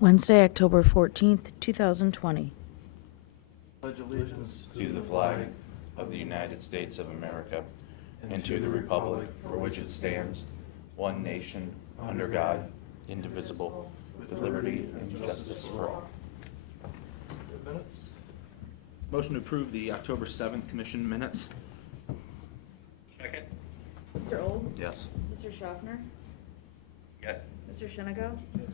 Wednesday, October 14th, 2020. Pledge allegiance to the flag of the United States of America and to the republic for which it stands, one nation, under God, indivisible, with liberty and justice for all. Minutes. Motion to approve the October 7th commission minutes. Second. Mr. Old? Yes. Mr. Schaffner? Yes. Mr. Shenigo? Yes.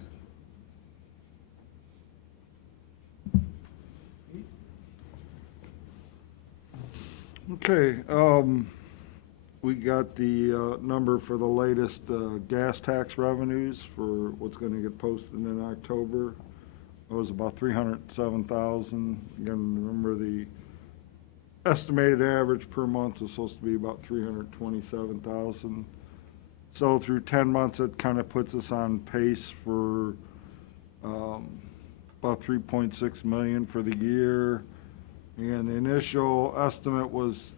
Okay, we got the number for the latest gas tax revenues for what's going to get posted in October. It was about 307,000. Again, remember the estimated average per month is supposed to be about 327,000. So through 10 months, it kind of puts us on pace for about 3.6 million for the year. And the initial estimate was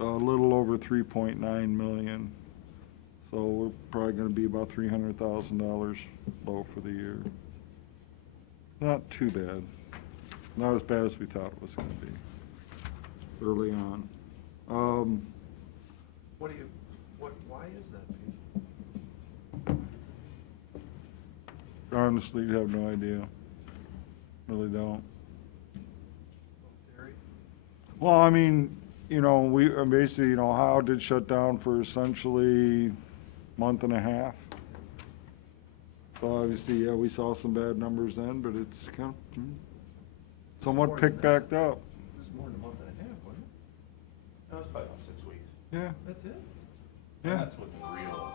a little over 3.9 million. So we're probably going to be about $300,000 low for the year. Not too bad. Not as bad as we thought it was going to be early on. Why is that, Pete? Honestly, I have no idea. Really don't. Theory? Well, I mean, we basically, Howe did shut down for essentially a month and a half. So obviously, yeah, we saw some bad numbers then, but it's kind of somewhat picked back up. It was more than a month and a half, wasn't it? That was probably about 6 weeks. Yeah, That's it? yeah, That's when the real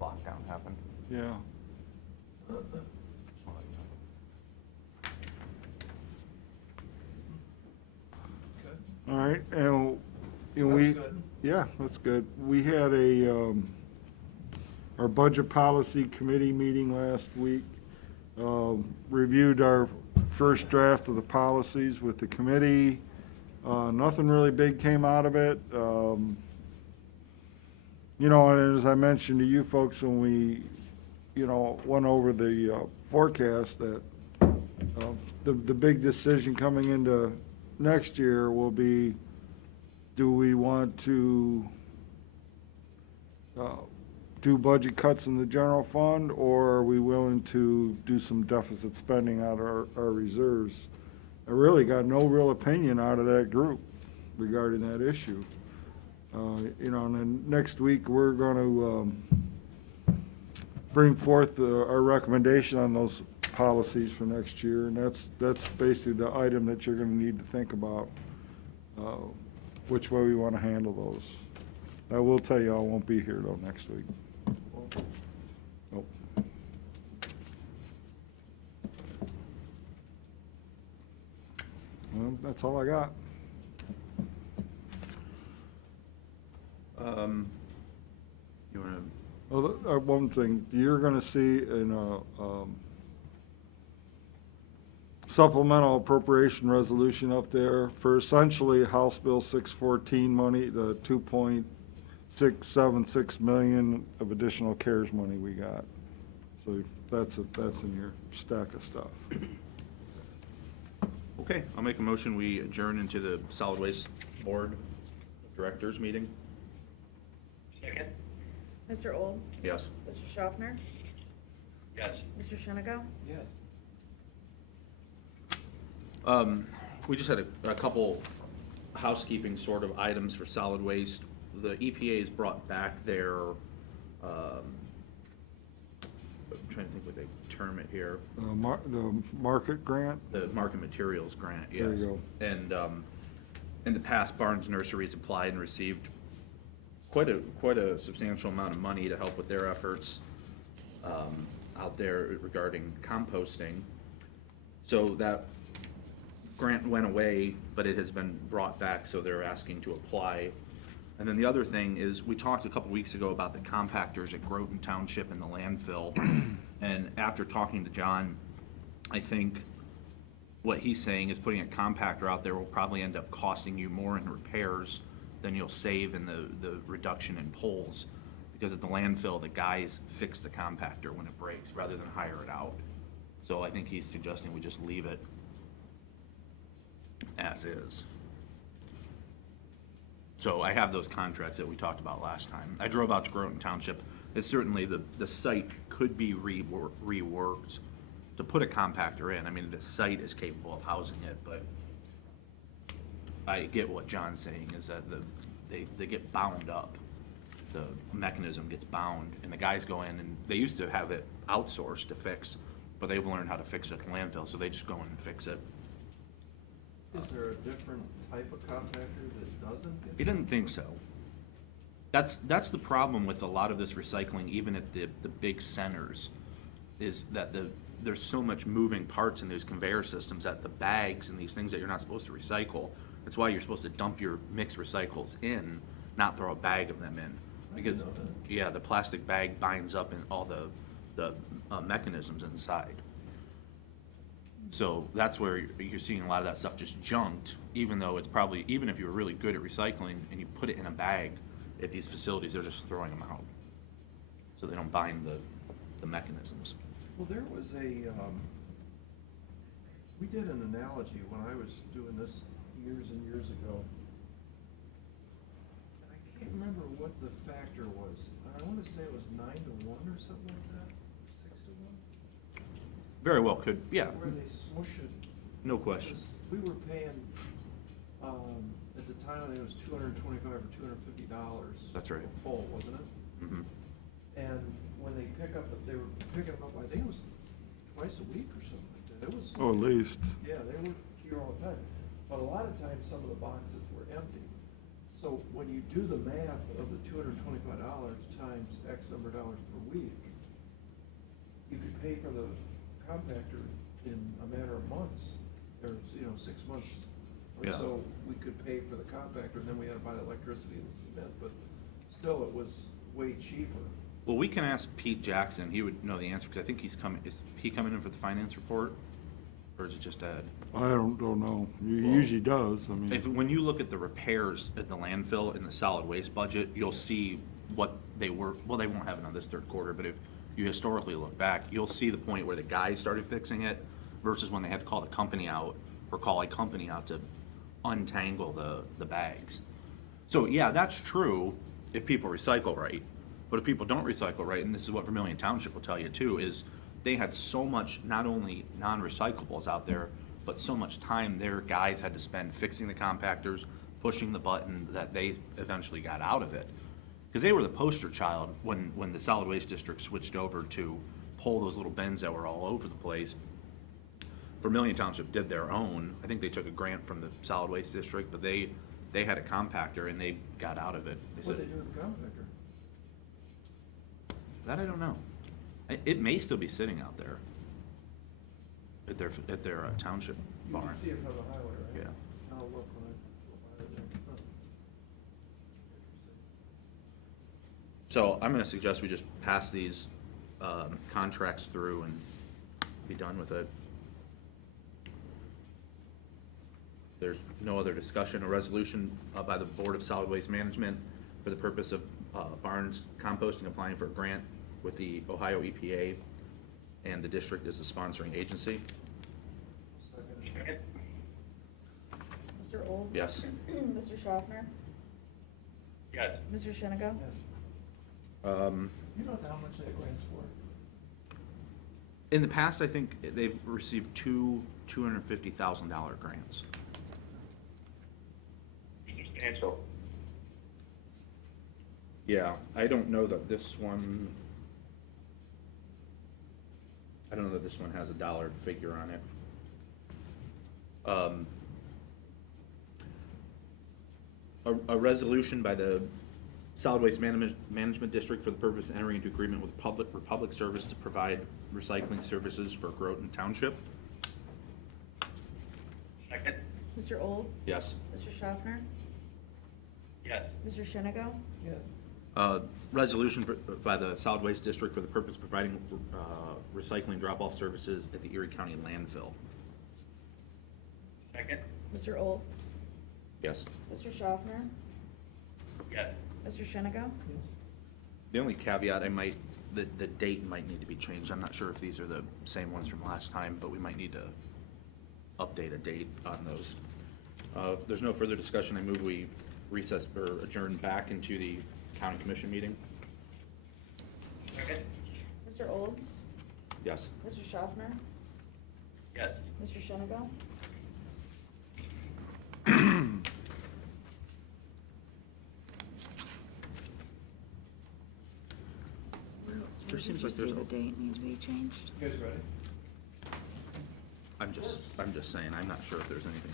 lockdown happened. yeah. Good. All right, and That's we, good. yeah, that's good. We had our Budget Policy Committee meeting last week. Reviewed our first draft of the policies with the committee. Nothing really big came out of it. And as I mentioned to you folks when we, went over the forecast, that the big decision coming into next year will be, do we want to do budget cuts in the general fund, or are we willing to do some deficit spending out of our reserves? I really got no real opinion out of that group regarding that issue. And then next week, we're going to bring forth our recommendation on those policies for next year, and that's basically the item that you're going to need to think about, which way we want to handle those. I will tell you, I won't be here though next week. Nope. Well, that's all I got. You want to? Well, one thing, you're gonna see in a supplemental appropriation resolution up there for essentially House Bill 614 money, the 2.676 million of additional CARES money we got. So that's in your stack of stuff. Okay, I'll make a motion, we adjourn into the Solid Waste Board Directors meeting. Second. Mr. Old? Yes. Mr. Schaffner? Yes. Mr. Shenigo? Yes. We just had a couple housekeeping sort of items for solid waste. The EPA has brought back their, I'm trying to think what they term it here, The market grant? the market materials grant, yes. There you go. And in the past, Barnes Nurseries applied and received quite a substantial amount of money to help with their efforts out there regarding composting. So that grant went away, but it has been brought back, so they're asking to apply. And then the other thing is, we talked a couple weeks ago about the compactors at Groton Township and the landfill. And after talking to John, I think what he's saying is putting a compactor out there will probably end up costing you more in repairs than you'll save in the reduction in pulls. Because at the landfill, the guys fix the compactor when it breaks rather than hire it out. So I think he's suggesting we just leave it as is. So I have those contracts that we talked about last time. I drove out to Groton Township. It's certainly, the site could be reworked to put a compactor in. I mean, the site is capable of housing it, but I get what John's saying, is that they get bound up. The mechanism gets bound, and the guys go in, and they used to have it outsourced to fix, but they've learned how to fix it at the landfill, so they just go in and fix it. Is there a different type of compactor that doesn't? He didn't think so. That's the problem with a lot of this recycling, even at the big centers, is that there's so much moving parts in those conveyor systems that the bags and these things that you're not supposed to recycle, that's why you're supposed to dump your mixed recycles in, not throw a bag of them in. Because, know that. yeah, the plastic bag binds up in all the mechanisms inside. So that's where you're seeing a lot of that stuff just junked, even though it's probably, even if you were really good at recycling and you put it in a bag, at these facilities, they're just throwing them out. So they don't bind the mechanisms. Well, there was we did an analogy when I was doing this years and years ago. I can't remember what the factor was. I want to say it was 9 to 1 or something like that, 6 to 1. Very well could, yeah, Where they smush it. no question. Because we were paying, at the time, I think it was $225 or $250. That's right. A pole, wasn't it? Mhm. And when they they were picking them up, I think it was twice a week or something like that. It was. Oh, at least. Yeah, they were here all the time. But a lot of times, some of the boxes were empty. So when you do the math of the $225 times X number of dollars per week, you could pay for the compactor in a matter of months, or, 6 months or Yeah. so. We could pay for the compactor, and then we had to buy the electricity and the cement, but still, it was way cheaper. Well, we can ask Pete Jackson, he would know the answer, because I think is he coming in for the finance report? Or is it just Ed? I don't know. He Well, usually does, I mean. When you look at the repairs at the landfill in the solid waste budget, you'll see what they were, well, they won't have it on this third quarter, but if you historically look back, you'll see the point where the guys started fixing it versus when they had to call the company out, or call a company out to untangle the bags. So, yeah, that's true if people recycle right, but if people don't recycle right, and this is what Vermillion Township will tell you too, is they had so much, not only non-recyclables out there, but so much time their guys had to spend fixing the compactors, pushing the button, that they eventually got out of it. Because they were the poster child when the solid waste district switched over to pull those little bins that were all over the place. Vermillion Township did their own. I think they took a grant from the solid waste district, but they had a compactor and they got out of it. They What'd said, they do with the compactor? that I don't know. It may still be sitting out there at their township You barn. can see it from the highway, right? Yeah. I'll look when I go by there. Huh. So I'm gonna suggest we just pass these contracts through and be done with it. There's no other discussion. A resolution by the Board of Solid Waste Management for the purpose of Barnes Composting applying for a grant with the Ohio EPA, and the district is the sponsoring agency. Second. Second. Mr. Old? Yes. Mr. Schaffner? Yes. Mr. Shennigo? Yes. You know how much that grant's for? In the past, I think they've received two $250,000 grants. Substantial. Yeah, I don't know that this one, I don't know that this one has a dollar figure on it. A resolution by the Solid Waste Management District for the purpose of entering into agreement with Republic Service to provide recycling services for Groton Township. Second. Mr. Old? Yes. Mr. Schaffner? Yes. Mr. Shennigo? Yeah. Resolution by the Solid Waste District for the purpose of providing recycling drop-off services at the Erie County landfill. Second. Mr. Old? Yes. Mr. Schaffner? Yes. Mr. Shennigo? The only caveat I might the date might need to be changed. I'm not sure if these are the same ones from last time, but we might need to update a date on those. If there's no further discussion, I move we recess or adjourn back into the county commission meeting. Second? Mr. Old? Yes. Mr. Schaffner? Yes. Mr. Shenigo? There seems like there's the a- date need to be changed? You guys ready? I'm just saying, I'm not sure if there's anything.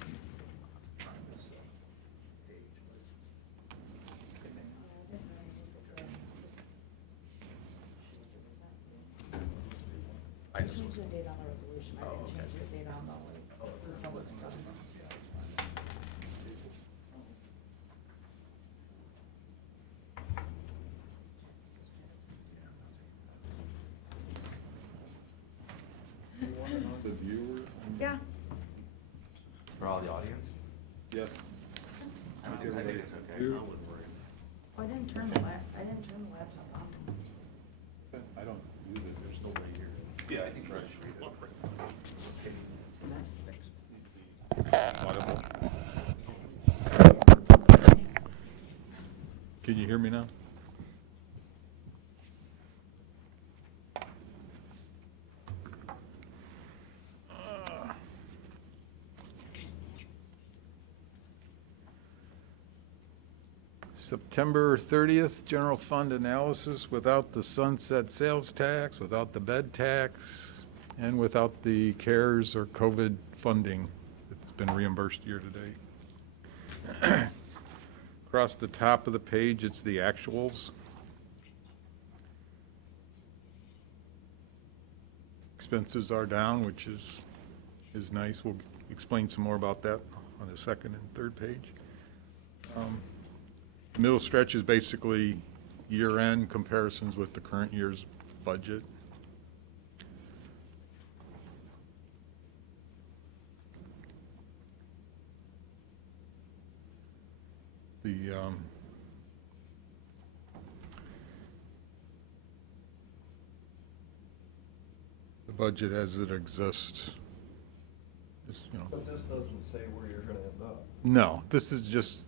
I just was. the date on the resolution, I didn't change the date on the, public stuff. The viewers? Yeah. For all the audience? Yes. I think it's okay. You- I wouldn't worry. I didn't turn the laptop on. I don't use it, there's nobody here. Yeah, I think you should read it. Can you hear me now? September 30th, general fund analysis without the sunset sales tax, without the bed tax, and without the CARES or COVID funding that's been reimbursed year to date. Across the top of the page, it's the actuals. Expenses are down, which is nice. We'll explain some more about that on the second and third page. The middle stretch is basically year-end comparisons with the current year's budget. The budget as it exists is, you know. But this doesn't say where you're gonna end up. No, this is just,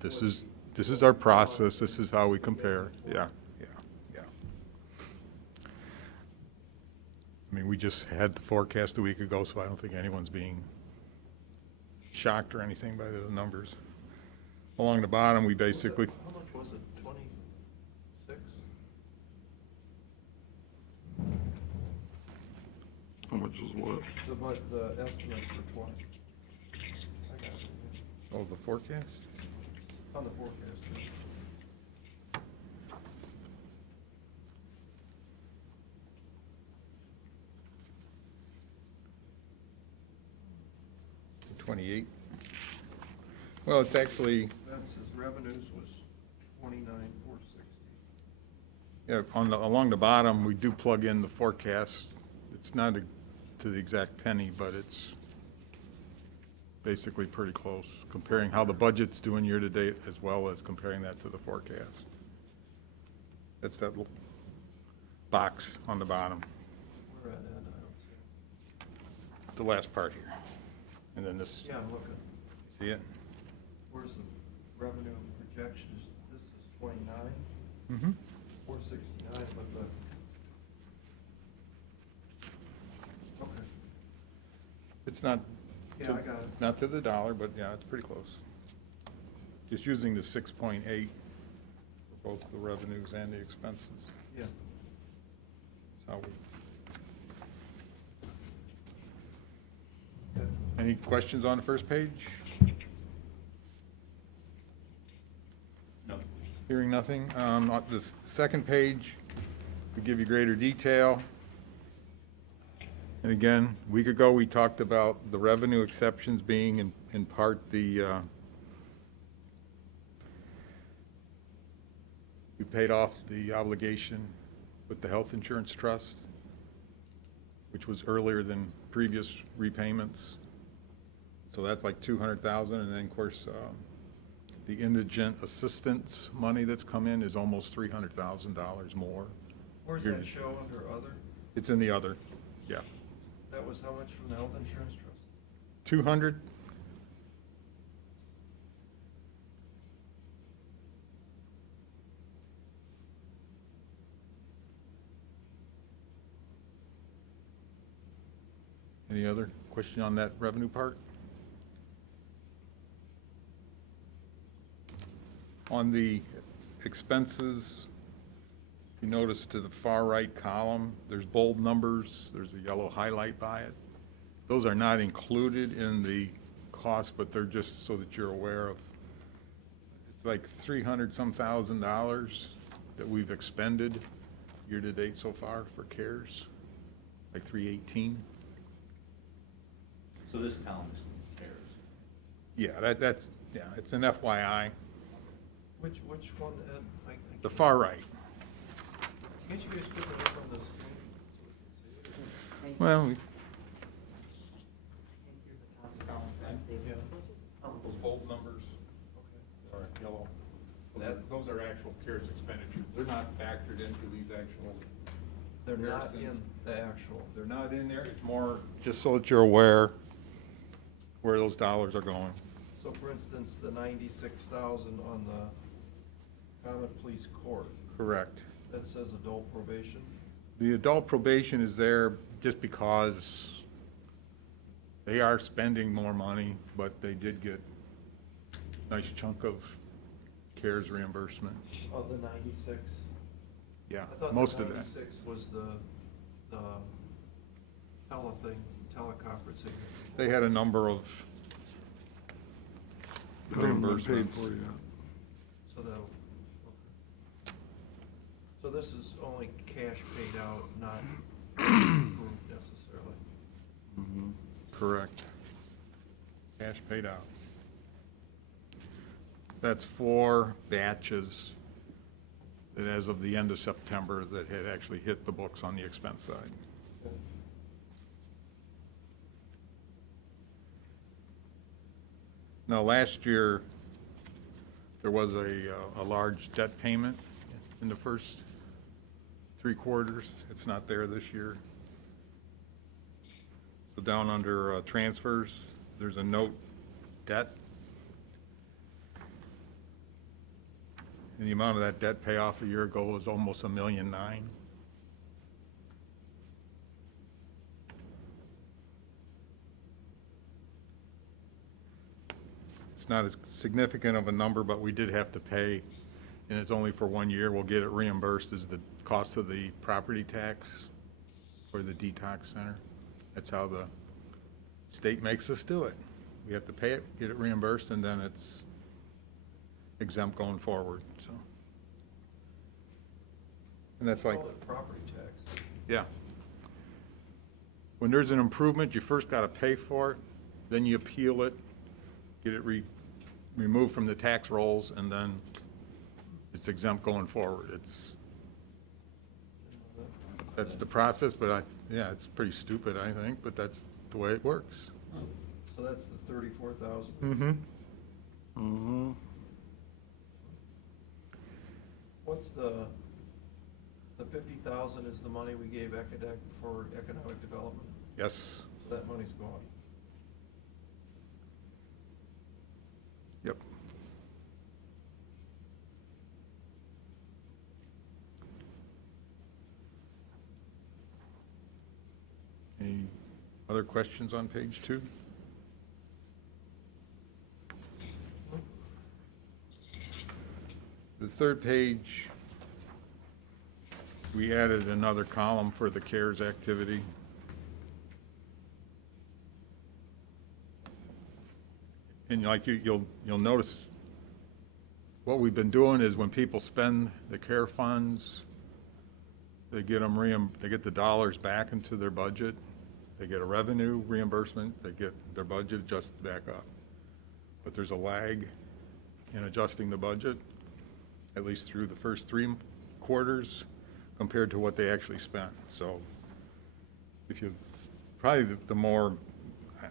this is our process, this is how we compare, yeah. I mean, we just had the forecast a week ago, so I don't think anyone's being shocked or anything by the numbers. Along the bottom, we basically, How much was it, 26? how much is what? The estimate for 20. I got it. Oh, the forecast? On the forecast. yeah. 28. Well, it's actually, Expenses, revenues was 29,460. yeah, along the bottom, we do plug in the forecast. It's not to the exact penny, but it's basically pretty close, comparing how the budget's doing year-to-date as well as comparing that to the forecast. That's that little box on the bottom, Where at, Ed? I don't see it. the last part here. And then this, Yeah, I'm looking. see it? Where's the revenue projections? This is 29, Mm-hmm. 469, but the. Okay. It's not, Yeah, to- I got it. it's not to the dollar, but yeah, it's pretty close. Just using the 6.8 for both the revenues and the expenses. Yeah. That's how we. Okay. Any questions on the first page? No. Hearing nothing. On the second page, to give you greater detail. And again, a week ago, we talked about the revenue exceptions being in part the, we paid off the obligation with the health insurance trust, which was earlier than previous repayments. So that's like 200,000, and then, of course, the indigent assistance money that's come in is almost $300,000 more Where's that show under other? It's in the other, yeah. That was how much from the health insurance trust? 200? Any other question on that revenue part? On the expenses, if you notice to the far right column, there's bold numbers, there's a yellow highlight by it. Those are not included in the cost, but they're just so that you're aware of. It's like 300-some thousand dollars that we've expended year-to-date so far for CARES, like 318. So this column is CARES. Yeah, that's, yeah, it's an FYI. Which one, Ed? The far right. Can't you guys put it up on the screen? Well, Yeah. those bold numbers are yellow. Those are actual CARES expenditures. They're not factored into these actual. They're not in comparisons. the actual. They're not in there. It's more just so that you're aware where those dollars are going. So for instance, the 96,000 on the common police court, Correct. that says adult probation? The adult probation is there just because they are spending more money, but they did get a nice chunk of CARES reimbursement. Oh, the 96? Yeah, I thought most the of that. 96 was the teleconferencing. They had a number of Haven't been paid reimbursements. for yet. So that'll, okay. So this is only cash paid out, not approved necessarily? Mhm. Correct. Cash paid out. That's 4 batches that as of the end of September that had actually hit the books on the expense side. Now, last year, there was a large debt payment in the first 3 quarters. It's not there this year. So down under transfers, there's a note debt. And the amount of that debt payoff a year ago was almost $1.9 million. It's not as significant of a number, but we did have to pay, and it's only for 1 year. We'll get it reimbursed as the cost of the property tax for the detox center. That's how the state makes us do it. We have to pay it, get it reimbursed, and then it's exempt going forward, so. And that's like, Call it property tax. yeah. When there's an improvement, you first got to pay for it, then you appeal it, get it removed from the tax rolls, and then it's exempt going forward. That's the process, but yeah, it's pretty stupid, I think, but that's the way it works. So that's the 34,000? Mm-hmm. Mhm. What's the 50,000 is the money we gave Ecodec for economic development? Yes, So that money's gone. yep. Any other questions on page 2? The third page, we added another column for the CARES activity. And like you'll notice, what we've been doing is when people spend the CARE funds, they get they get the dollars back into their budget. They get a revenue reimbursement, they get their budget adjusted back up. But there's a lag in adjusting the budget, at least through the first 3 quarters, compared to what they actually spent. So if you, probably the more,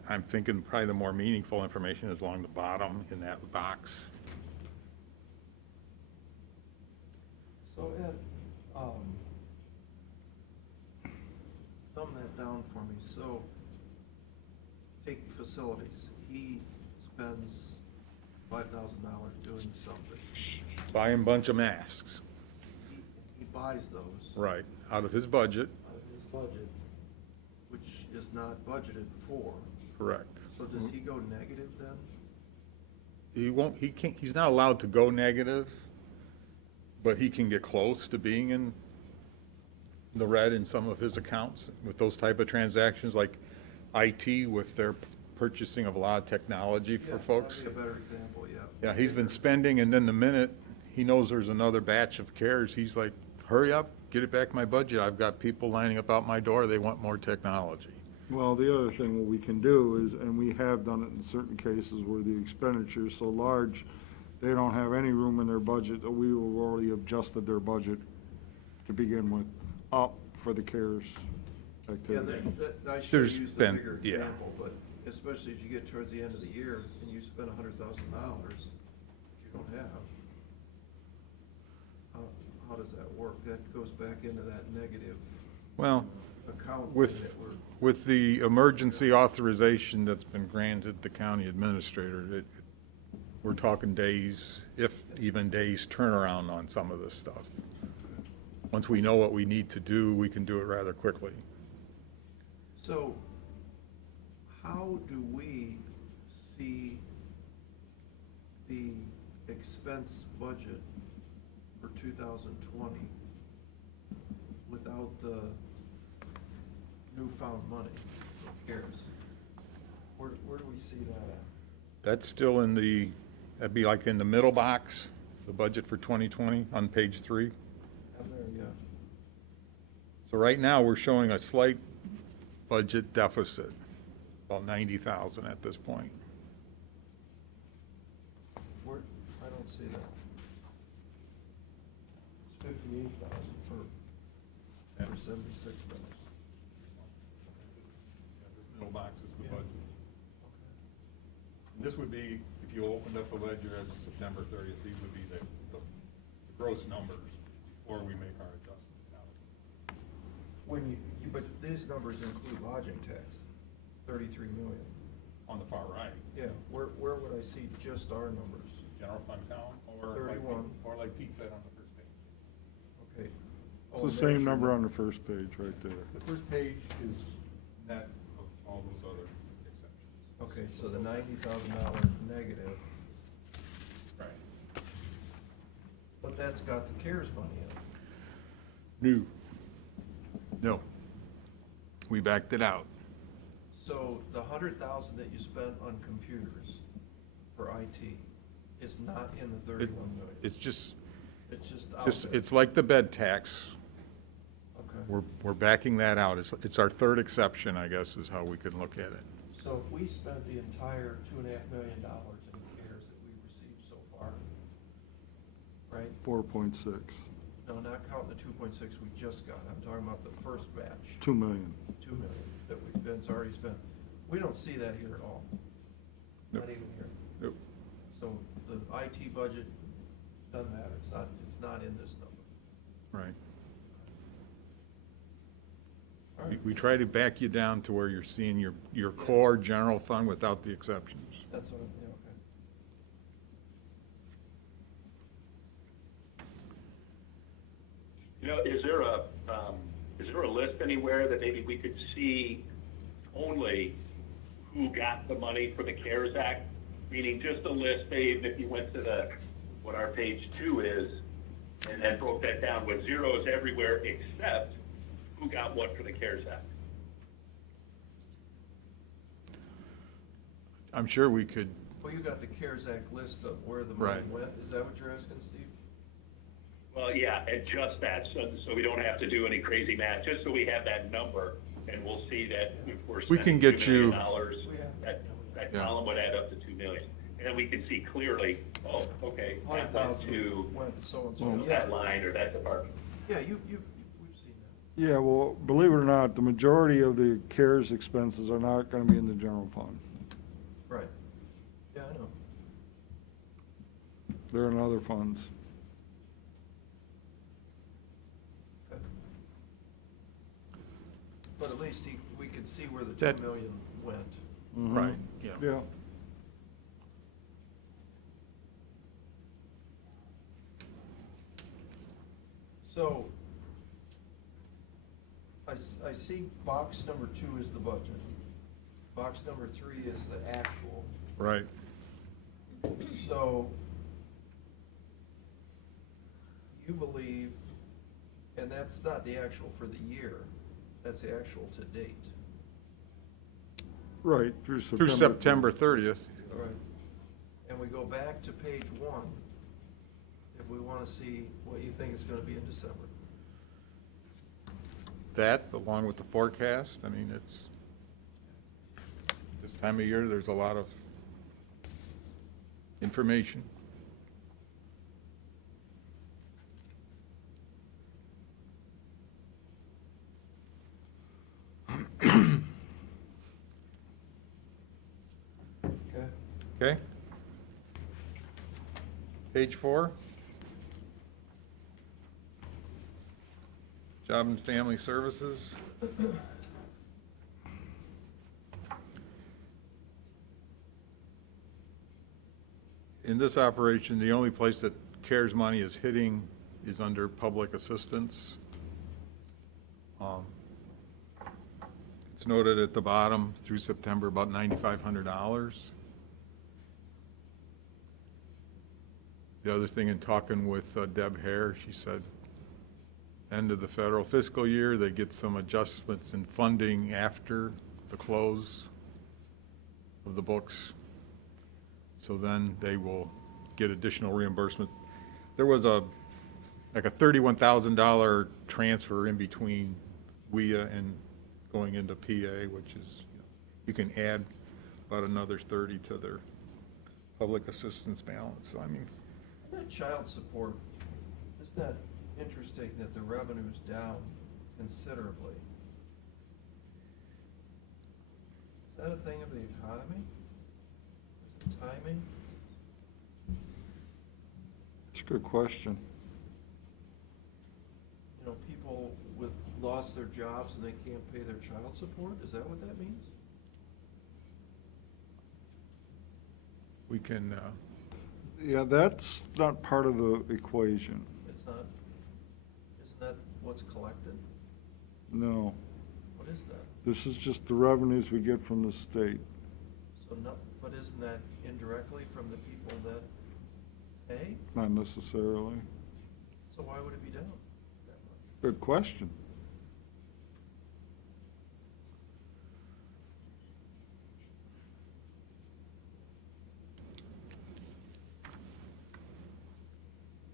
I'm thinking probably the more meaningful information is along the bottom in that box. So Ed, down for me. So, take facilities. He spends $5,000 doing something. Buying a bunch of masks, He buys those. right, out of his budget, Out of his budget, which is not budgeted for. correct. So does he go negative then? He can't, he's not allowed to go negative, but he can get close to being in the red in some of his accounts with those type of transactions, like IT with their purchasing of a lot of technology Yeah, for folks. that'd be a better example, yeah. Yeah, he's been spending, and then the minute he knows there's another batch of CARES, he's like, hurry up, get it back in my budget. I've got people lining up out my door, they want more technology. Well, the other thing what we can do is, and we have done it in certain cases where the expenditure is so large, they don't have any room in their budget, that we will already adjusted their budget to begin with, up for the CARES Yeah, activity. I should There's use the been- bigger yeah. example, but especially as you get towards the end of the year and you spend $100,000 you don't have. How does that work? That goes back into that negative Well, account with, that we're. with the emergency authorization that's been granted the county administrator, we're talking days, if even days turnaround on some of this stuff. Once we know what we need to do, we can do it rather quickly. So, how do we see the expense budget for 2020 without the newfound money from CARES? Where do we see that at? That's still in the, that'd be like in the middle box, the budget for 2020 on page 3. I'm there, yeah. So right now, we're showing a slight budget deficit, about 90,000 at this point. Where, I don't see that. It's 58,000 for 76,000. Middle box is the budget. This would be, if you opened up the ledger as of September 30th, these would be the gross numbers, or we make our adjustments out. When but these numbers include lodging tax, 33 million. On the far right, Yeah, where would I see just our numbers? general fund count, or like, 31. or like Pete said on the first page. Okay. It's the same number on the first page right there. The first page is net of all those other exceptions. Okay, so the $90,000 negative, Right. but that's got the CARES money in it. New. No. We backed it out. So the 100,000 that you spent on computers for IT is not in the 31 million. It's just, It's just out there. it's like the bed tax. Okay. We're backing that out. It's our third exception, I guess, is how we can look at it. So if we spent the entire $2.5 million in CARES that we received so far, right? 4.6, No, not counting the 2.6 we just got. I'm talking about the first batch, 2 million. 2 million that it's already spent. We don't see that here at all. Nope. Not even here. Nope. So the IT budget doesn't matter. It's not in this number. Right. All right. We try to back you down to where you're seeing your core general fund without the exceptions. That's what I'm, yeah, okay. You know, is there a list anywhere that maybe we could see only who got the money for the CARES Act? Meaning just a list, Dave, if you went to what our page 2 is, and then broke that down with zeros everywhere except who got what for the CARES Act? I'm sure we could, Well, you got the CARES Act list of where the money Right. went. Is that what you're asking, Steve? Well, yeah, and just that, so we don't have to do any crazy math, just so we have that number, and we'll see that if we're We can spending get $2 you- million, We have- that Yeah. column would add up to 2 million. And then we can see clearly, oh, okay, that went to Went so-and-so. Well, Yeah, that line or that department. yeah, we've seen that. Yeah, well, believe it or not, the majority of the CARES expenses are not gonna be in the general fund. Right. Yeah, I know. They're in other funds. Okay. But at least we could see where the That- 2 million went. Mhm. Right, yeah. Yeah. So, I see box number 2 is the budget. Box number 3 is the actual. Right. So, you believe, and that's not the actual for the year, that's the actual to date. Right, through September. Through September 30th. Right. And we go back to page 1, if we want to see what you think it's going to be in December. That, along with the forecast, I mean, it's, this time of year, there's a lot of information. Okay. Okay? Page 4. Job and Family Services. In this operation, the only place that CARES money is hitting is under public assistance. It's noted at the bottom through September, about $9,500. The other thing, in talking with Deb Hare, she said, end of the federal fiscal year, they get some adjustments in funding after the close of the books. So then they will get additional reimbursement. There was like a $31,000 transfer in between WIA and going into PA, which is, you can add about another 30 to their public assistance balance. So I mean, That child support, isn't that interesting that the revenue's down considerably? Is that a thing of the economy? Is it timing? It's a good question. You know, people with lost their jobs and they can't pay their child support? Is that what that means? we can, Yeah, that's not part of the equation. It's not, isn't that what's collected? No. What is that? This is just the revenues we get from the state. So no, but isn't that indirectly from the people that pay? Not necessarily. So why would it be down that much? Good question.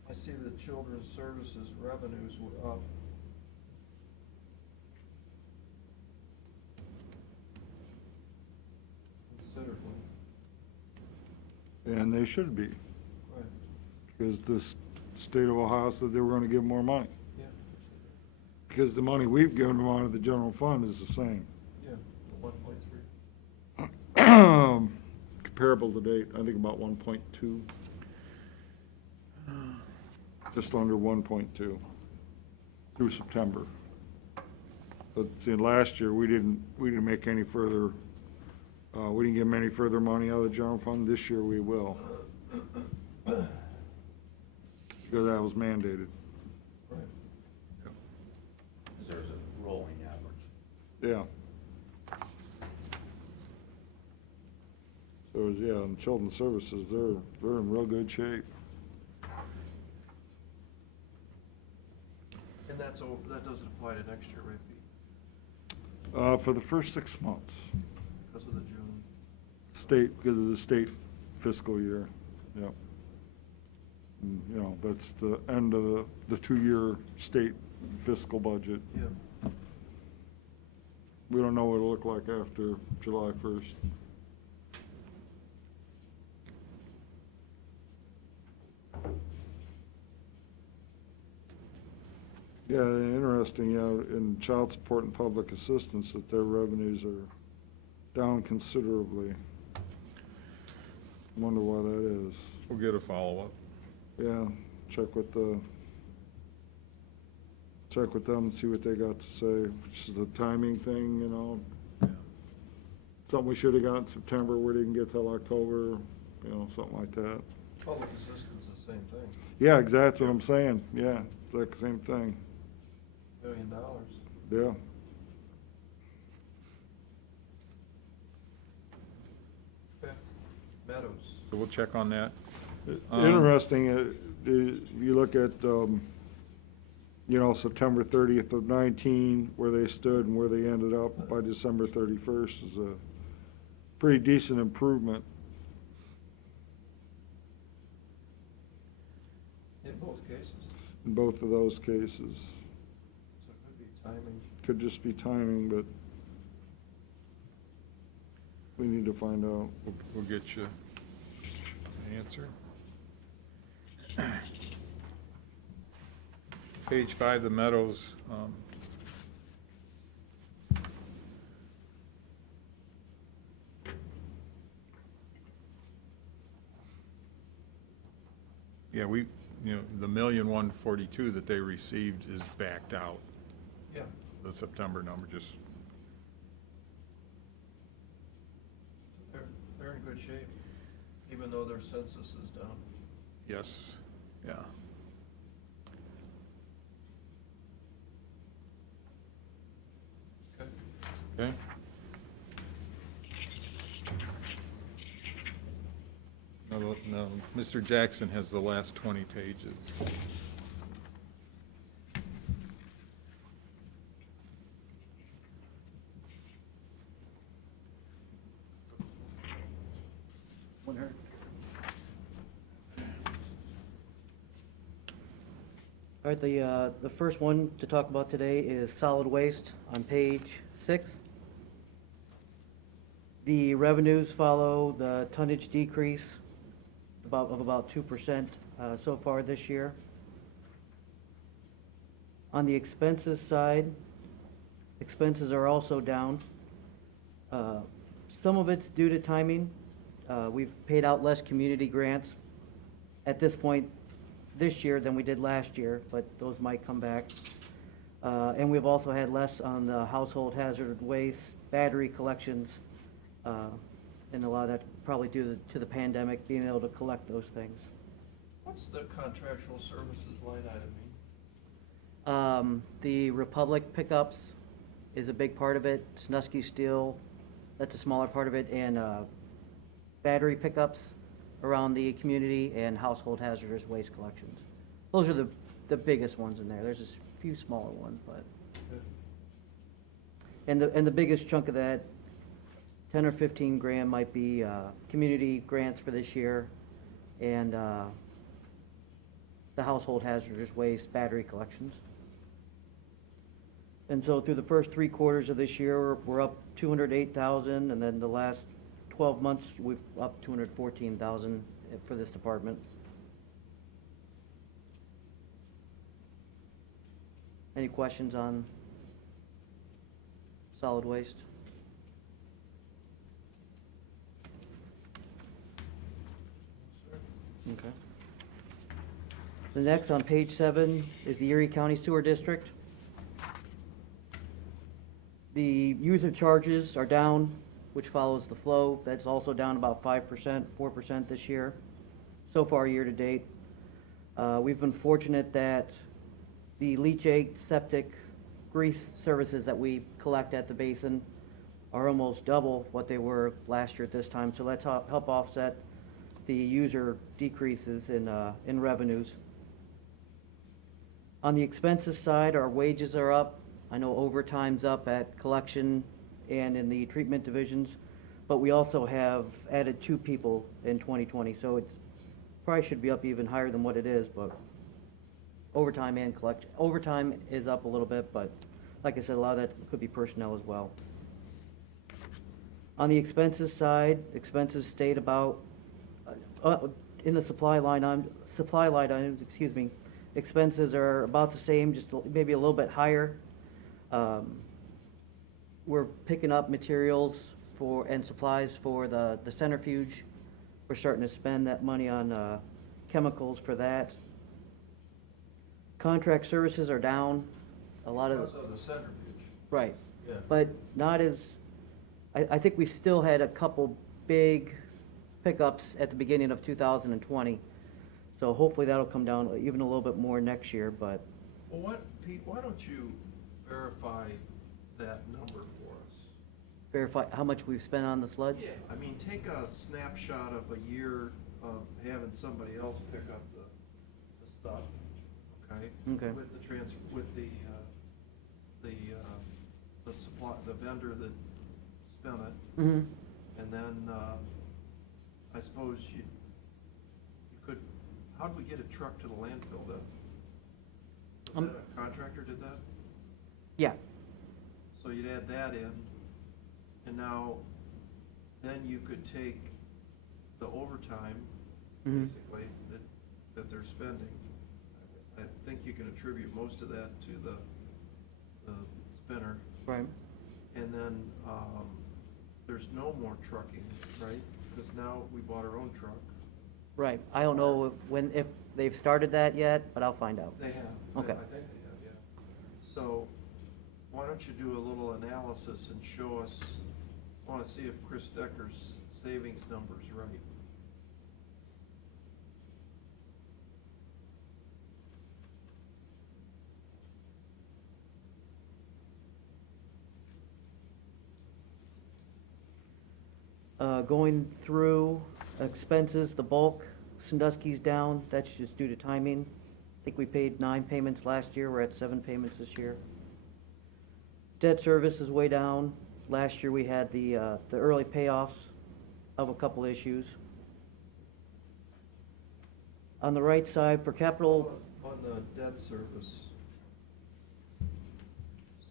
I see that children's services revenues were up. Considerably. And they should be, Right, because the state of Ohio said they were gonna give more money. yeah, Because the money we've given them out of the general fund is the same. yeah, the 1.3. Comparable to date, I think about 1.2. Just under 1.2 through September. But see, last year, we didn't make any further, we didn't give them any further money out of the general fund. This year, we will. Because that was mandated. Right. Because there's a rolling average. Yeah. So, yeah, and Children's Services, they're in real good shape. And that's over, that doesn't apply to next year, right, Pete? For the first 6 months, Because of the June. state, because of the state fiscal year, yeah. And, you know, that's the end of the 2-year state fiscal budget. Yeah. We don't know what it'll look like after July 1st. Yeah, interesting, in child support and public assistance, that their revenues are down considerably. Wonder why that is. we'll get a follow-up. Yeah, check with them and see what they got to say, which is a timing thing, you know. something we should've got in September, we didn't get till October, you know, something like that. Public assistance, the same thing, Yeah, exactly what I'm saying, yeah, it's the same thing, $1 million. yeah. Okay. Meadows. So we'll check on that. Interesting, you look at, you know, September 30th of 19, where they stood and where they ended up by December 31st is a pretty decent improvement. In both cases, In both of those cases. so it could be timing. Could just be timing, but we need to find out. We'll get you an answer. Page 5, the Meadows. Yeah, you know, the 1,142,000 that they received is backed out, Yeah. the September number, just, They're in good shape, even though their census is down. yes, yeah. Okay. Okay? No, Mr. Jackson has the last 20 pages. All right, the first one to talk about today is solid waste on page 6. The revenues follow the tonnage decrease of about 2% so far this year. On the expenses side, expenses are also down. Some of it's due to timing. We've paid out less community grants at this point this year than we did last year, but those might come back. And we've also had less on the household hazard waste, battery collections, and a lot of that probably due to the pandemic, being able to collect those things. What's the contractual services line item mean? The Republic pickups is a big part of it. Snusky Steel, that's a smaller part of it, and battery pickups around the community and household hazardous waste collections. Those are the biggest ones in there. There's a few smaller ones, but. And the biggest chunk of that, 10 or 15 grand might be community grants for this year and the household hazardous waste battery collections. And so through the first 3 quarters of this year, we're up 208,000, and then the last 12 months, we've up 214,000 for this department. Any questions on solid waste? Okay. The next on page 7 is the Erie County Sewer District. The user charges are down, which follows the flow. That's also down about 5%, 4% this year, so far year to date. We've been fortunate that the leachate, septic, grease services that we collect at the basin are almost double what they were last year at this time. So let's help offset the user decreases in revenues. On the expenses side, our wages are up. I know overtime's up at collection and in the treatment divisions, but we also have added 2 people in 2020, so it's probably should be up even higher than what it is, but overtime is up a little bit, but like I said, a lot of that could be personnel as well. On the expenses side, expenses stayed about in the supply line items, excuse me, expenses are about the same, just maybe a little bit higher. We're picking up materials and supplies for the centrifuge. We're starting to spend that money on chemicals for that. Contract services are down. A lot of Because of the centrifuge. right, Yeah. but not as I think we still had a couple big pickups at the beginning of 2020. So hopefully that'll come down even a little bit more next year, but Well, Pete, why don't you verify that number for us? verify how much we've spent on the sludge? Yeah, I mean, take a snapshot of a year of having somebody else pick up the stuff, okay? Okay. With the supply, the vendor that spent it, Mm-hmm. and then, I suppose you could, how did we get a truck to the landfill then? Was that a contractor did that? Yeah, So you'd add that in, and now, then you could take the overtime, Mhm. basically, that they're spending. I think you can attribute most of that to the spinner, right. and then, there's no more trucking, right? Because now we bought our own truck. Right. I don't know if they've started that yet, but I'll find out. They have. Okay. I think they have, yeah. So, why don't you do a little analysis and show us, I wanna see if Chris Decker's savings number's right. Going through expenses, the bulk, Sandusky's down, that's just due to timing. I think we paid 9 payments last year, we're at 7 payments this year. Debt service is way down. Last year, we had the early payoffs of a couple issues. On the right side, for capital, On the debt service,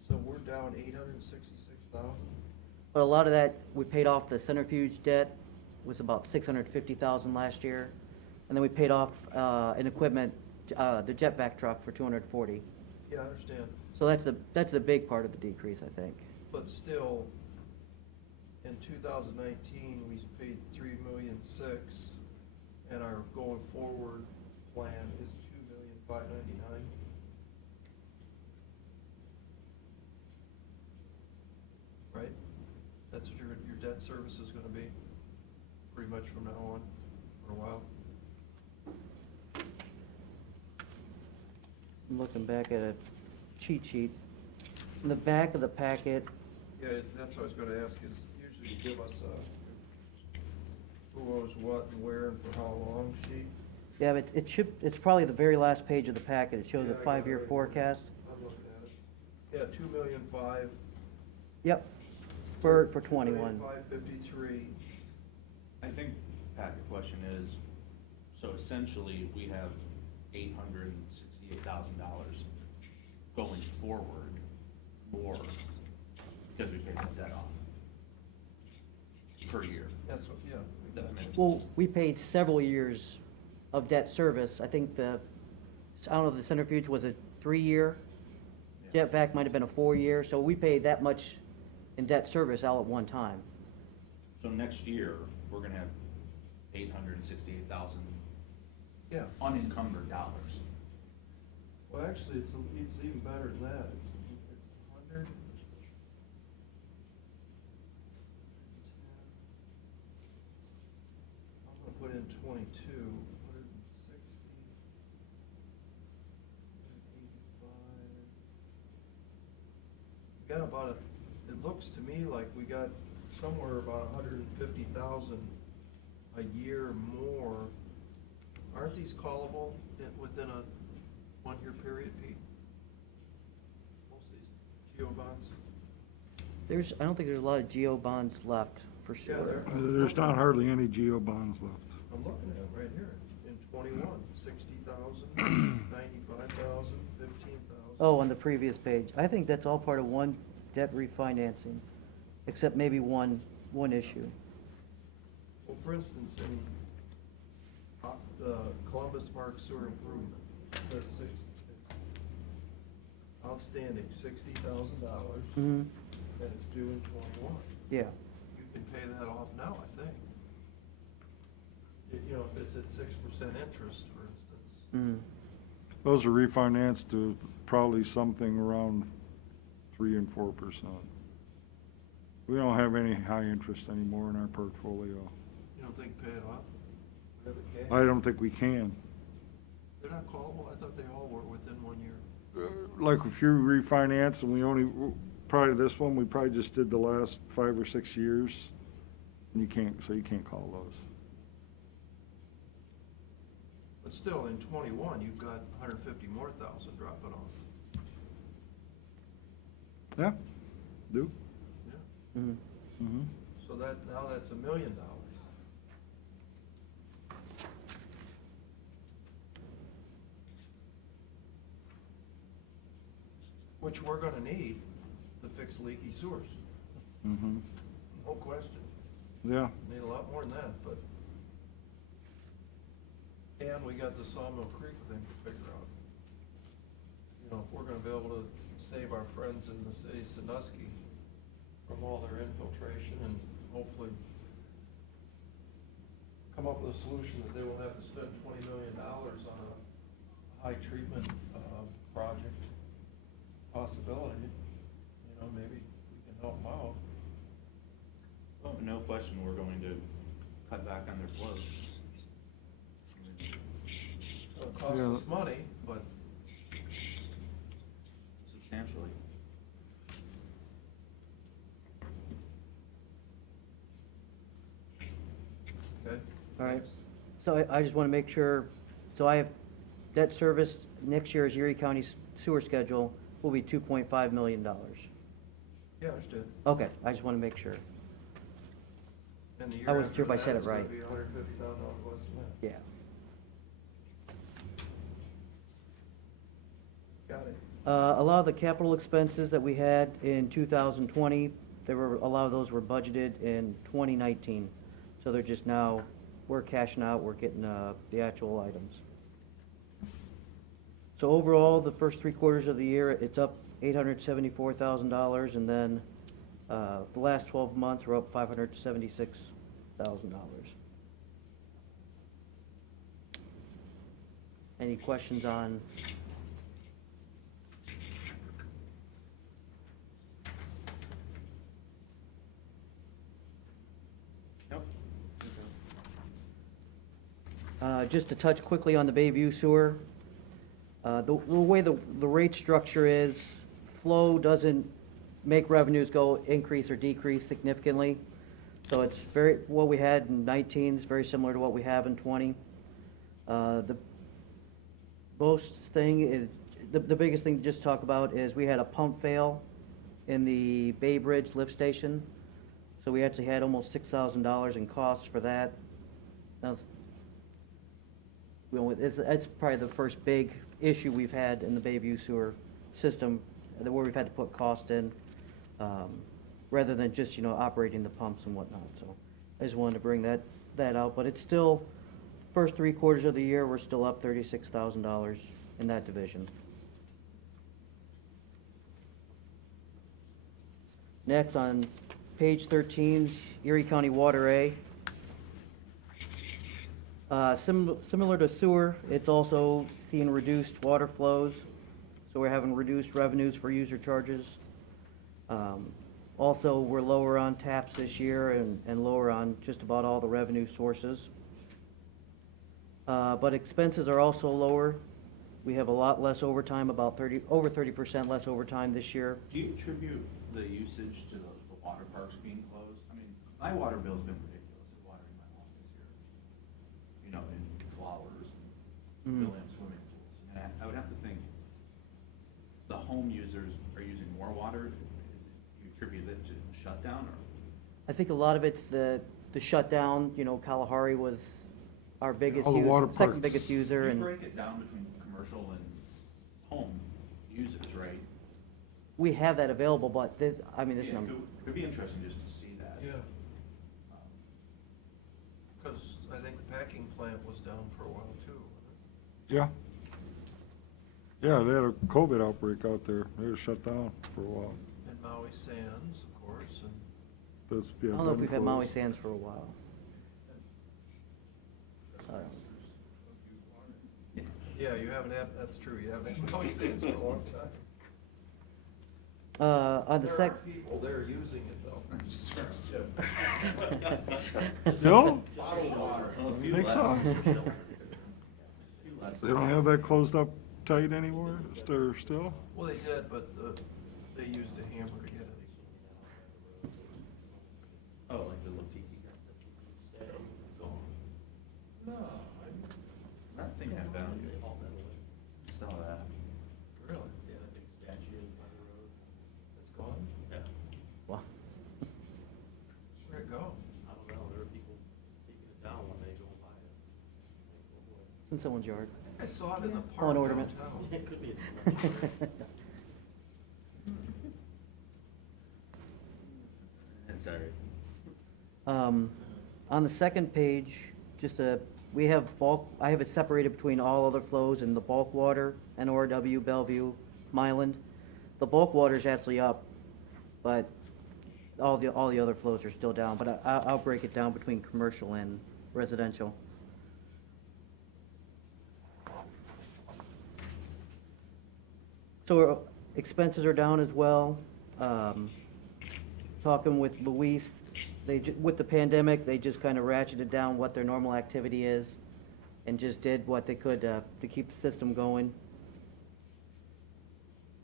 so we're down 866,000? but a lot of that, we paid off the centrifuge debt, was about 650,000 last year. And then we paid off an equipment, the jetback truck for 240. Yeah, I understand, So that's the big part of the decrease, I think. but still, in 2019, we paid 3,000,006, and our going forward plan is 2,599,000. Right? That's what your debt service is gonna be, pretty much from now on, for a while. I'm looking back at a cheat sheet. In the back of the packet, Yeah, that's what I was gonna ask, is usually you give us a who owes what and where and for how long sheet. yeah, but it's probably the very last page of the packet. It shows Yeah, a I got it 5-year right here. forecast. I'm looking at it. Yeah, 2,000,005. Yep, for 21. 2,553. I think, Pat, the question is, so essentially, we have $868,000 going forward more because we paid that debt off per year. That's what, yeah. we got it. Well, we paid several years of debt service. I think I don't know if the centrifuge was a 3-year. Yeah. Jetvac might have been a 4-year, so we paid that much in debt service all at one time. So next year, we're gonna have 868,000 Yeah. unencumbered dollars. Well, actually, it's even better than that. It's 100. I'm gonna put in 22, 160, 185. We got about it looks to me like we got somewhere about 150,000 a year more. Aren't these callable within a 1-year period, Pete? Most of these GO bonds? I don't think there's a lot of GO bonds left, for Yeah, sure. there. There's not hardly any GO bonds left. I'm looking at it right here. In 21, 60,000, 95,000, 15,000. Oh, on the previous page. I think that's all part of one debt refinancing, except maybe one issue. Well, for instance, in the Columbus Park Sewer Improvement, it says it's outstanding $60,000, Mm-hmm. and it's due in 21. Yeah. You can pay that off now, I think. You know, if it's at 6% interest, for instance. Mm-hmm. Those are refinanced to probably something around 3 and 4%. We don't have any high interest anymore in our portfolio. You don't think pay it off? We have a cash. I don't think we can. They're not callable? I thought they all were within 1 year. Like if you refinance and we only, probably this one, we probably just did the last 5 or 6 years. And you can't, so you can't call those. But still, in 21, you've got 150 more thousand dropping off. Yeah, do. Yeah. Mhm. Mm-hmm. So that, now that's $1 million. Which we're gonna need to fix leaky sewers, Mm-hmm. no question. Yeah. Need a lot more than that, but. And we got the Sawmill Creek thing to figure out. You know, if we're gonna be able to save our friends in the city of Sandusky from all their infiltration and hopefully come up with a solution that they won't have to spend $20 million on a high treatment, project possibility, you know, maybe we can help them out. Well, no question, we're going to cut back on their flows. It'll cost Yeah. us money, but Substantially. okay. All right, so I just want to make sure, so I have debt service, next year's Erie County sewer schedule will be $2.5 million. Yeah, I understand. Okay, I just want to make sure, And the year I wasn't sure if after I said that, it it's gonna right. be $150,000 less than that. yeah. Got it. A lot of the capital expenses that we had in 2020, a lot of those were budgeted in 2019. So they're just now, we're cashing out, we're getting the actual items. So overall, the first 3 quarters of the year, it's up $874,000, and then the last 12 months, we're up $576,000. Any questions on? Just to touch quickly on the Bayview Sewer, the way the rate structure is, flow doesn't make revenues go increase or decrease significantly. So it's what we had in 19 is very similar to what we have in 20. The biggest thing to just talk about is we had a pump fail in the Bay Bridge lift station. So we actually had almost $6,000 in costs for that. It's probably the first big issue we've had in the Bayview sewer system, where we've had to put cost in, rather than just, operating the pumps and whatnot. So I just wanted to bring that out, but it's still, first 3 quarters of the year, we're still up $36,000 in that division. Next, on page 13, 's Erie County Water A. Similar to sewer, it's also seeing reduced water flows, so we're having reduced revenues for user charges. Also, we're lower on taps this year and lower on just about all the revenue sources. But expenses are also lower. We have a lot less overtime, over 30% less overtime this year. Do you attribute the usage to the water parks being closed? I mean, my water bill's been ridiculous at watering my lawn this year. In flowers and filling up swimming pools. And I would have to think the home users are using more water. You attribute it to shutdown, or? I think a lot of it's the shutdown. Kalahari was our biggest All the water user, second parks. biggest user, You and break it down between commercial and home users, right? we have that available, but this Yeah, number. It'd be interesting just to see that. Yeah, Um, because I think the packing plant was down for a while too. Yeah. Yeah, they had a COVID outbreak out there. They were shut down for a while. And Maui Sands, of course, and That's, I don't know if we've had Maui closed. Sands for a while. I don't know. yeah, you haven't had, that's true, you haven't had Maui Sands for a long time. On the There sec, are people there using it though. Still? Bottled water. You think so? They don't have that closed up tight anymore, still? Well, they did, but they used a hammer to get it. Oh, like the little tiki. No, I think I found it. Saw that. really? Yeah, that big statue by the road. It's gone? Yeah, wow. Where'd it go? I don't know, there are people taking it down when they go by it. Like, oh boy. It's in someone's yard. I saw it in the Oh, park an ornament. downtown. It could be. It's all right. On the second page, we have bulk, I have it separated between all other flows and the bulk water, NORW, Bellevue, Mylan. The bulk water is actually up, but all the other flows are still down, but I'll break it down between commercial and residential. So expenses are down as well. Talking with Luis, with the pandemic, they just kind of ratcheted down what their normal activity is and just did what they could to keep the system going.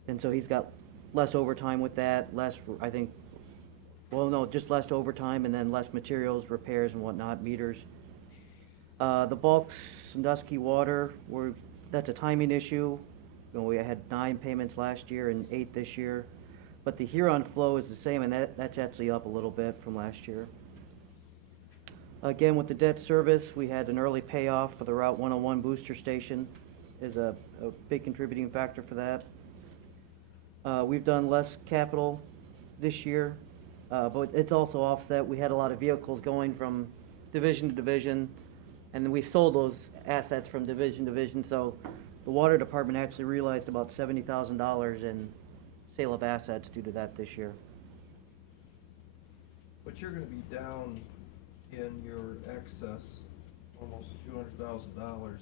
And so he's got less overtime with that, less, I think, well, no, just less overtime and then less materials, repairs and whatnot, meters. The bulk Sandusky water, that's a timing issue. You know, we had 9 payments last year and 8 this year. But the Huron flow is the same, and that's actually up a little bit from last year. Again, with the debt service, we had an early payoff for the Route 101 booster station, is a big contributing factor for that. We've done less capital this year, but it's also offset. We had a lot of vehicles going from division to division, and then we sold those assets from division to division, so the water department actually realized about $70,000 in sale of assets due to that this year. But you're gonna be down in your excess almost $200,000,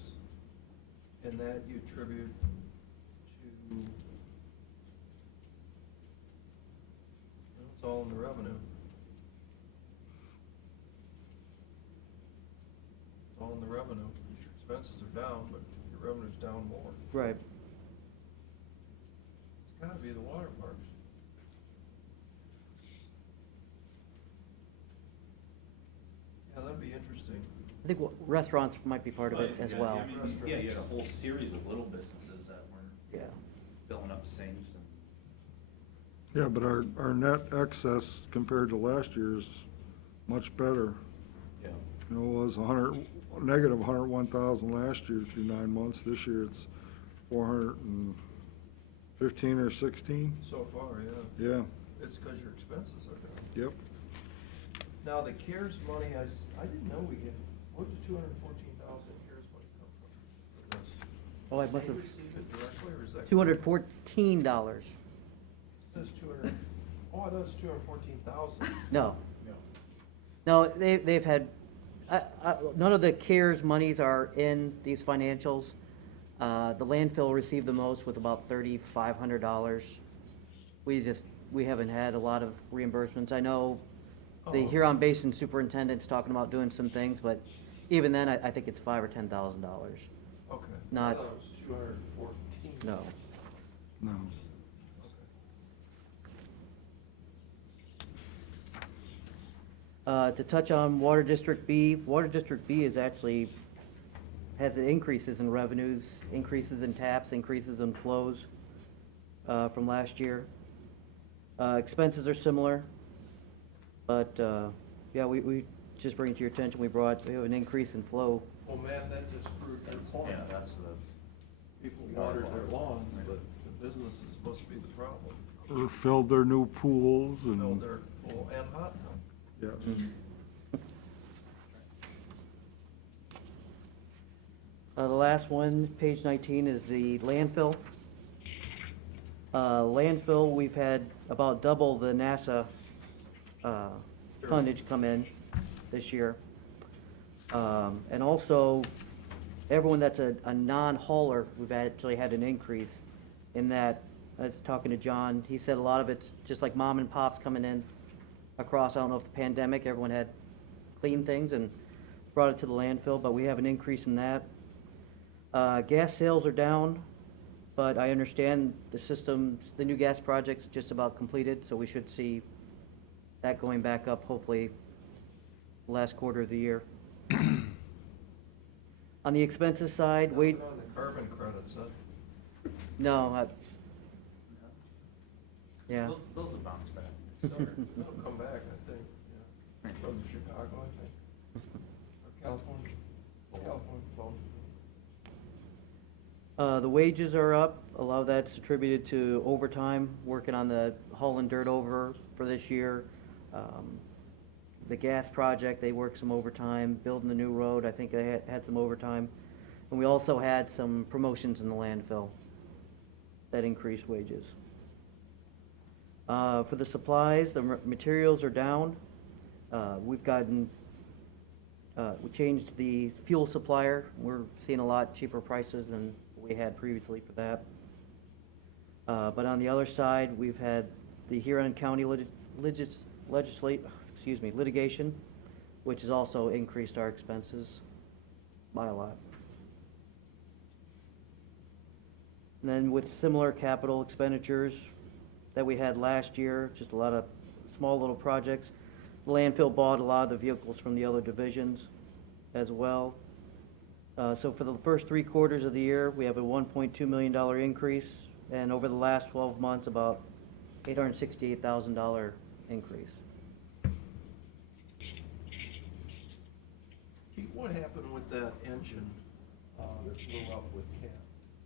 and that you attribute to, it's all in the revenue. It's all in the revenue. Your expenses are down, but your revenue's down more. Right. It's gotta be the water parks. Yeah, that'd be interesting. I think restaurants might be part of it as well. Yeah, you had a whole series of little businesses that were Yeah. filling up sinks and. Yeah, but our net excess compared to last year's much better. Yeah. You know, it was negative 101,000 last year through 9 months. This year it's 415 or 16. So far, yeah. Yeah, It's because your expenses are down. yep. Now, the CARES money, I didn't know we had, what did 214,000 CARES money come from for this? Oh, I must Did have, we receive it directly, or is that? $214. It says 200, oh, I thought it was 214,000. No. No, they've had, none of the CARES monies are in these financials. The landfill received the most with about $3,500. We haven't had a lot of reimbursements. I know the Oh. Huron Basin Superintendent's talking about doing some things, but even then, I think it's $5,000 or $10,000. Okay. Not- I thought it was 214. No. No. To touch on Water District B, Water District B has increases in revenues, increases in taps, increases in flows from last year. Expenses are similar, but, yeah, we just bring it to your attention, we have an increase in flow. Well, man, that just proved your point. Yeah, that's the. People watered their lawns, but the business is supposed to be the problem. Or filled their new pools Filled and, their pool and hot tub. yes. The last one, page 19, is the landfill. Landfill, we've had about double the NASA tonnage come in this year. And also, everyone that's a non-hauler, we've actually had an increase in that I was talking to John, he said a lot of it's just like mom and pops coming in across, I don't know if the pandemic, everyone had cleaned things and brought it to the landfill, but we have an increase in that. Gas sales are down, but I understand the systems, the new gas project's just about completed, so we should see that going back up hopefully last quarter of the year. On the expenses side, wait, Nothing on the carbon credits, huh? no, yeah. Those will bounce back. It'll come back, I think, yeah. From Chicago, I think. Or California. California, both. The wages are up. A lot of that's attributed to overtime, working on the hauling dirt over for this year. The gas project, they worked some overtime. Building the new road, I think they had some overtime. And we also had some promotions in the landfill that increased wages. For the supplies, the materials are down. We've gotten, we changed the fuel supplier. We're seeing a lot cheaper prices than we had previously for that. But on the other side, we've had the Huron County litigation, which has also increased our expenses by a lot. And then with similar capital expenditures that we had last year, just a lot of small little projects. The landfill bought a lot of the vehicles from the other divisions as well. So for the first 3 quarters of the year, we have a $1.2 million increase, and over the last 12 months, about $868,000 increase. Pete, what happened with that engine, that blew up with Cat?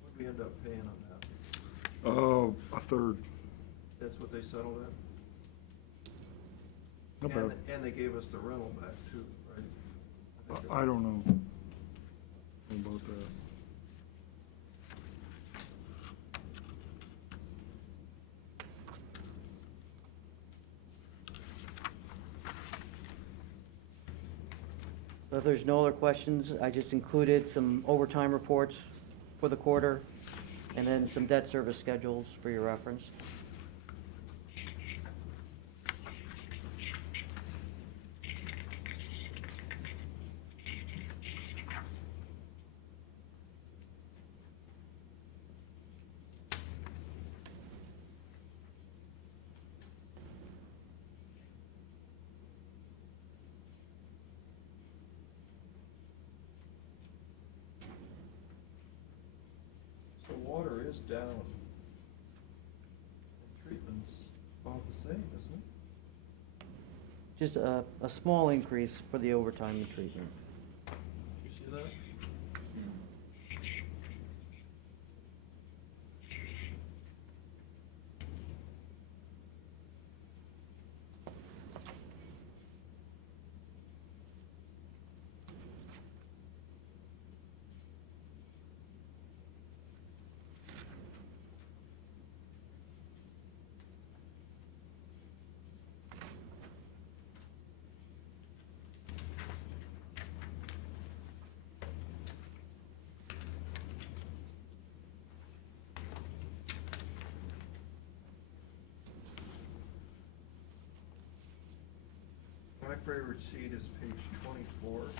What did we end up paying on that? A third. That's what they settled at? Not bad. And they gave us the rental back too, right? think I don't know about that. So if there's no other questions, I just included some overtime reports for the quarter, and then some debt service schedules for your reference. So water is down. And treatment's about the same, isn't it? Just a small increase for the overtime and treatment. You see that? My favorite sheet is page 24.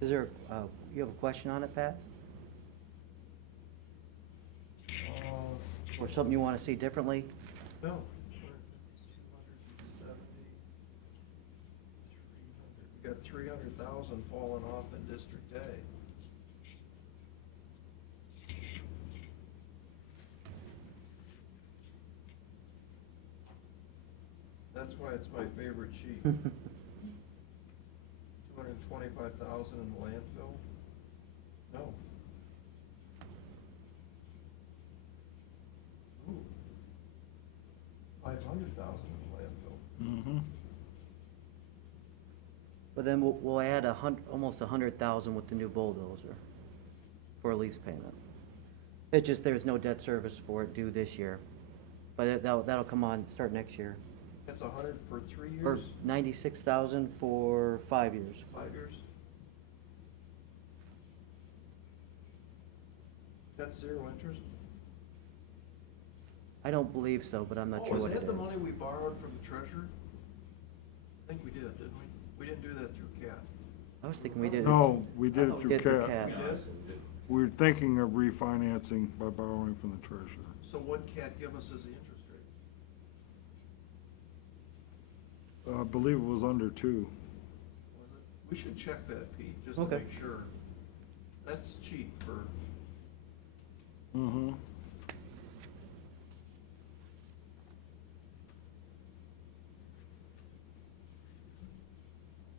Is there, you have a question on it, Pat? Or something you want to see differently? No. 270, 300. We got 300,000 falling off in District A. That's why it's my favorite sheet. 225,000 in the landfill? No. Ooh. 500,000 in the landfill. Mm-hmm. But then we'll add almost 100,000 with the new bulldozer for a lease payment. It's just there's no debt service for it due this year. But that'll come on, start next year. That's 100 for 3 Or years, 96,000 for 5 years. 5 years? That's zero interest? I don't believe so, but I'm not sure Oh, what is it that the is. money we borrowed from the treasurer? I think we did, didn't we? We didn't do that through CAT. I was thinking we did. No, we did it We through did through CAT. We CAT. did? We were thinking of refinancing by borrowing from the treasurer. So what CAT give us as the interest rate? I believe it was under 2. Was it? We should check that, Pete, just to Okay. make sure. That's cheap for, Mm-hmm.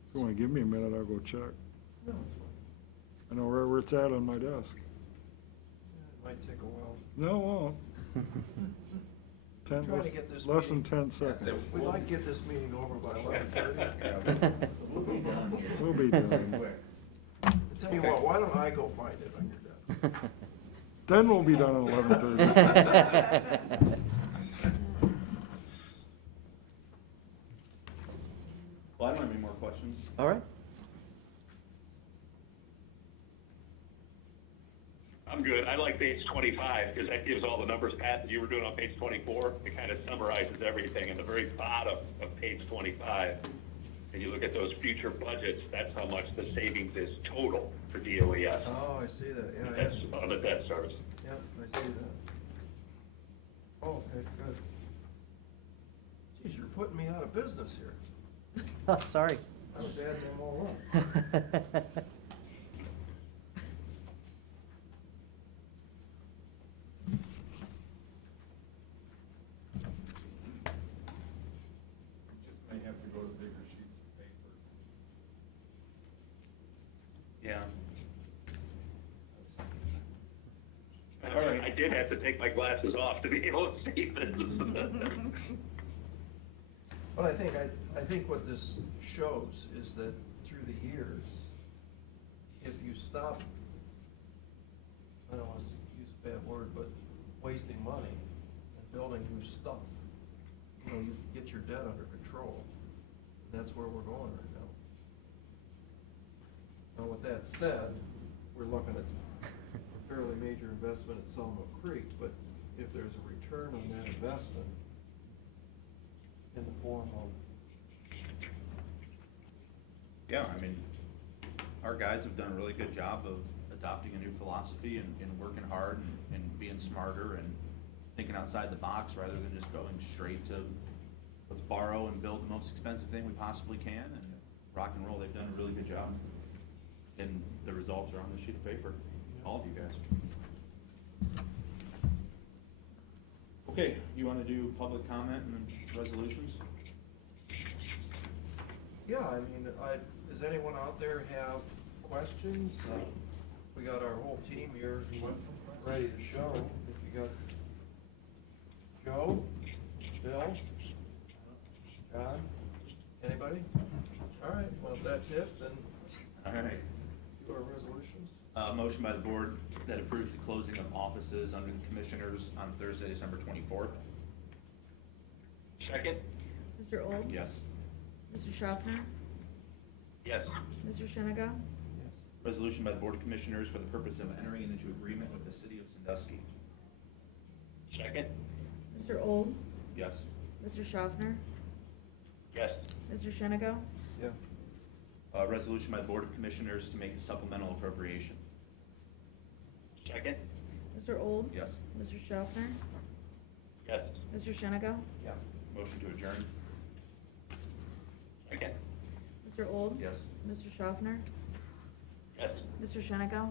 If you wanna give me a minute, I'll go check. no, it's fine. I know right where it's at on my desk. Yeah, it might take a while. No, it won't. 10, Trying to less, get this less than meeting- 10 seconds. We might get this meeting over by 11:30. We'll be done here. We'll be done. I tell you what, why don't I go find it on your desk? Then we'll be done at 11:30. Well, I don't have any more questions. All right. I'm good. I like page 25 because that gives all the numbers, Pat, that you were doing on page 24. It kind of summarizes everything in the very bottom of page 25. And you look at those future budgets, that's how much the savings is total for DOES. Oh, I see that, yeah, That's yeah, on the debt service. yeah, I see that. Oh, okay, good. Geez, you're putting me out of business here. Oh, sorry. I was adding them all up. Just may have to go to bigger sheets of paper. Yeah. I did have to take my glasses off to be able to see this. But I think what this shows is that through the years, if you stop, I don't want to use a bad word, but wasting money and building new stuff, you know, you get your debt under control. And that's where we're going right now. Now, with that said, we're looking at a fairly major investment at Solomon Creek, but if there's a return on that investment in the form of Yeah, I mean, our guys have done a really good job of adopting a new philosophy and working hard and being smarter and thinking outside the box rather than just going straight to let's borrow and build the most expensive thing we possibly can and rock and roll. They've done a really good job. And the results are on the sheet of paper, all of you guys. Okay, you wanna do public comment and resolutions? Yeah, I mean, does anyone out there have questions? We got our whole team here ready to show. If you got Joe, Bill, John, anybody? All right, well, if that's it, then All right. do our resolutions. Motion by the board that approves the closing of offices under the commissioners on Thursday, December 24th. Second? Mr. Old? Yes. Mr. Schaffner? Yes. Mr. Sheniga? Yes. Resolution by the board of commissioners for the purpose of entering into agreement with the city of Sandusky. Second? Mr. Old? Yes. Mr. Schaffner? Yes. Mr. Sheniga? Yeah. Resolution by the board of commissioners to make a supplemental appropriation. Second? Mr. Old? Yes. Mr. Schaffner? Yes. Mr. Sheniga? Yeah. Motion to adjourn. Second? Mr. Old? Yes. Mr. Schaffner? Yes. Mr. Sheniga?